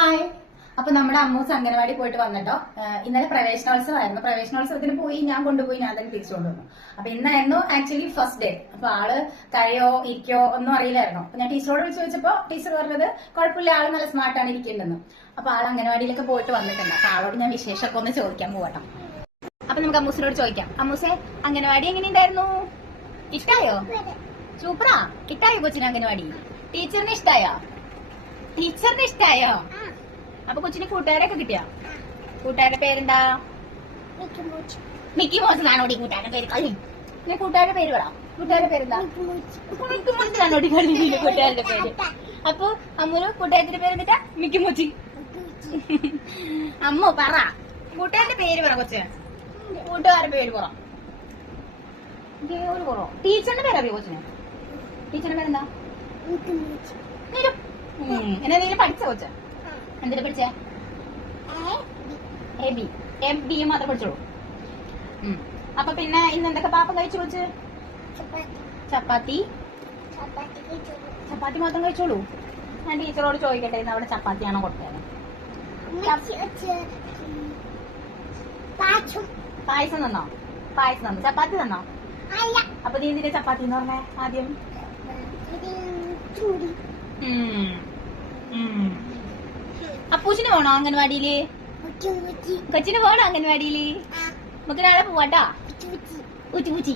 Hi. അപ്പൊ നമ്മുടെ അമ്മൂസ് അംഗനവാടി പോയിട്ട് വന്നിട്ടോ. ഇന്നലെ പ്രവേശനോത്സവമായിരുന്നു. പ്രവേശനോത്സവത്തിന് പോയി ഞാൻ കൊണ്ടുപോയി, ഞാൻ തന്നെ തിരിച്ചു കൊണ്ടുവന്നു. അപ്പൊ ഇന്നായിരുന്നു ആക്ച്വലി ഫസ്റ്റ് ഡേ. അപ്പൊ ആള് കഴിയോ ഇരിക്കോ ഒന്നും അറിയില്ലായിരുന്നു. അപ്പൊ ഞാൻ ടീച്ചറോട് വിളിച്ചു ചോദിച്ചപ്പോ ടീച്ചർ പറഞ്ഞത് കുഴപ്പമില്ല, ആള് നല്ല സ്മാർട്ടാണ്, ഇരിക്കേണ്ടെന്ന്. അപ്പൊ ആള് അംഗനവാടിയിലൊക്കെ പോയിട്ട് വന്നിട്ടുണ്ട്. അപ്പൊ ആളോട് ഞാൻ വിശേഷമൊക്കെ ഒന്ന് ചോദിക്കാൻ പോകട്ടോ. അപ്പൊ നമുക്ക് അമ്മൂസിനോട് ചോദിക്കാം. അമ്മൂസെ, അംഗനവാടി എങ്ങനെയുണ്ടായിരുന്നു? ഇഷ്ടായോ? സൂപ്പറാ. ഇഷ്ടായോ കൊച്ചിന് അംഗനവാടി? ടീച്ചറിന് ഇഷ്ടായോ? ടീച്ചറിന് ഇഷ്ടായോ? അപ്പൊ കൊച്ചിന് കൂട്ടുകാരൊക്കെ കിട്ടിയോ? കൂട്ടുകാരുടെ പേരെന്താ? മിക്കി മോസ് എന്നാണോടി കൂട്ടുകാരുടെ പേര്? കളി പിന്നെ കൂട്ടുകാരുടെ പേര് പറ. കൂട്ടുകാരുടെ പേരെന്താ? മിക്കി മോസ് ആണോടി കളി കൂട്ടുകാരുടെ പേര്? അപ്പൊ അമ്മൂന് കൂട്ടുകാരത്തിന്റെ പേര് എന്നിട്ടാ? മിക്കി മോച്ചി. അമ്മ പറ, കൂട്ടുകാരുടെ പേര് പറ. കൊച്ച് കൂട്ടുകാരുടെ പേര് പറ. പേര് പറ. ടീച്ചറിന്റെ പേരറിയോ കൊച്ചിന്? ടീച്ചറിന്റെ പേരെന്താ? എന്തെങ്കിലും പഠിച്ച കൊച്ച്? എന്തിനാ പഠിച്ചേ? എ ബി മാത്രം പഠിച്ചോളൂ. അപ്പൊ പിന്നെ ഇന്ന് എന്തൊക്കെ പാപ്പം കഴിച്ചു വെച്ച്? ചപ്പാത്തി. ചപ്പാത്തി മാത്രം കഴിച്ചോളൂ. ഞാൻ ടീച്ചറോട് ചോദിക്കട്ടെ, ഇന്ന് അവിടെ ചപ്പാത്തിയാണോ കൊടുത്തത്? പായസം തന്നോ? പായസം തന്നോ? ചപ്പാത്തി തന്നോ? അപ്പൊ നീ എന്തിനാ ചപ്പാത്തി എന്ന് പറഞ്ഞേ ആദ്യം? അപ്പൂച്ചിന് പോണോ അംഗൻവാടിയില്? കൊച്ചിന് പോണോ അംഗൻവാടിയില്? നമുക്ക് നാളെ പോവാട്ടാ. ഊച്ചി